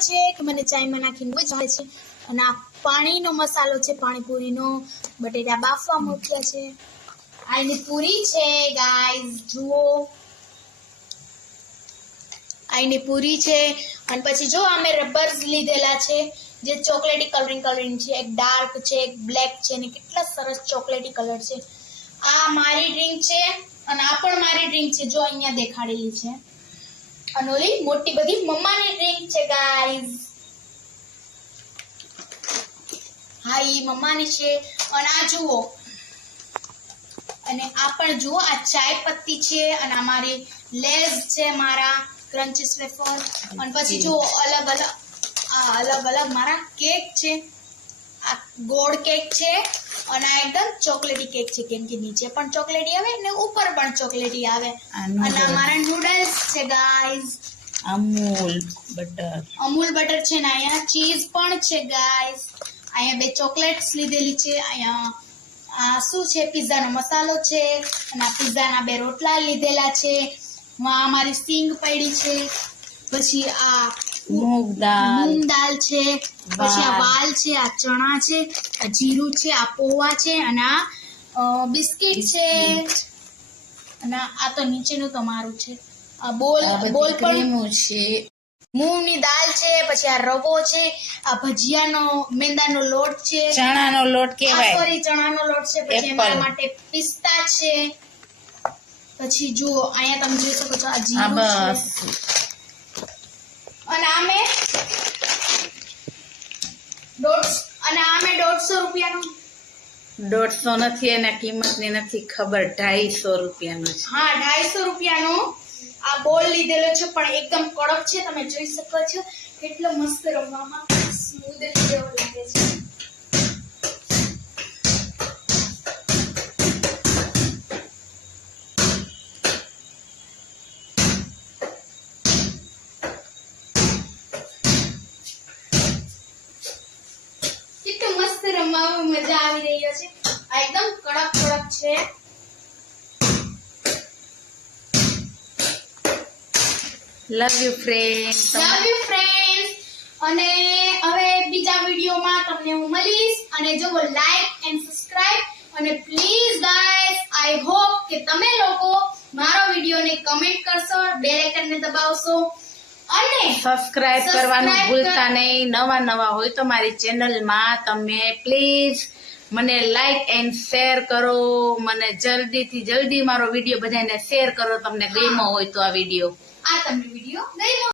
છે કે મને ચાયમાં નાખીને બહુ ભાવે છે. અને આ પાણીનો મસાલો છે, પાણીપુરીનો. બટેટા બાફવા મૂક્યા છે. આ એની પૂરી છે ગાઈઝ જુઓ. આ એની પૂરી છે. અને પછી જો અમે રબર્સ લીધેલા છે, જે ચોકલેટી કલરિંગ કલરિંગ છે, એક ડાર્ક છે, એક બ્લેક છે, અને કેટલા સરસ ચોકલેટી કલર છે. આ મારી ડ્રિંક છે, અને આ પણ મારી ડ્રિંક છે, જો અહીંયા દેખાડેલી છે. અને ઓલી મોટી બધી મમ્માની ડ્રિંક છે ગાઈઝ હા એ મમ્માની છે. અને આ જુઓ. અને આ પણ જુઓ આ ચાય પત્તી છે અને આ મારી લેઝ છે મારા ક્રન્ચીસ વેફર અને પછી જુઓ અલગ અલગ આ અલગ અલગ મારા કેક છે. આ ગોળ કેક છે. અને આ એકદમ ચોકલેટી કેક છે કેમ કે નીચે પણ ચોકલેટી આવે ને ઉપર પણ ચોકલેટી આવે. અને અમારા. નૂડલ્સ છે guys Amul butter. Amul butter છે ને અહીંયા ચીઝ પણ છે ગાઈઝ અહીંયા બે ચોકલેટ્સ લીધેલી છે અહીંયા આ શું છે પિઝાનો મસાલો છે અને આ પિઝાના બે રોટલા લીધેલા છે. આ અમારી સિંગ પડી છે. પછી આ મૂગ દાળ. મૂંગ દાળ છે પછી આ વાલ. છે આ ચણા છે આ જીરું છે આ પોવા છે અને આ બિસ્કિટ છે. અને આ તો નીચેનું તમારું છે. આ બોલ બોલ પણ છે. મૂંગની દાળ છે પછી આ રવો છે આ ભજીયાનો મેંદાનો લોટ છે. ચણાનો લોટ કહેવાય. સોરી ચણાનો લોટ છે પછી. એના માટે પિસ્તા છે. પછી જુઓ અહીંયા તમે જોઈ શકો છો આ જીરું છે. અને દોઢ અને આમે દોઢસો રૂપિયાનું. દોઢસો નથી એના કિંમતની નથી ખબર ઢાઈસો રૂપિયાનો છે. હા ઢાઈસો રૂપિયાનો. આ બોલ લીધેલો છે પણ એકદમ કડક છે તમે જોઈ શકો છો. કેટલો મસ્ત રમવામાં સ્મૂધ જેવો લાગે છે કેટલું મસ્ત મજા આવી રહી છે. આ એકદમ કડક કડક છે. Love you friend love you friends અને હવે બીજા વિડીયોમાં તમને હું મળીશ. અને જો લાઈક એન્ડ સબસ્ક્રાઇબ અને પ્લીઝ ગાઈસ આઈ હોપ કે તમે લોકો મારો વિડીયોને કમેન્ટ કરશો બેલ આઇકનને દબાવશો. સબસ્ક્રાઇબ કરવાનું ભૂલતા નહીં. નવા નવા હોય તો મારી ચેનલમાં તમે પ્લીઝ મને લાઈક એન્ડ શેર કરો. મને જલ્દીથી જલ્દી મારો વીડિયો બધાને શેર કરો. તમને ગમ્યો હોય તો આ વીડિયો આ તમને વીડિયો ગમ્યો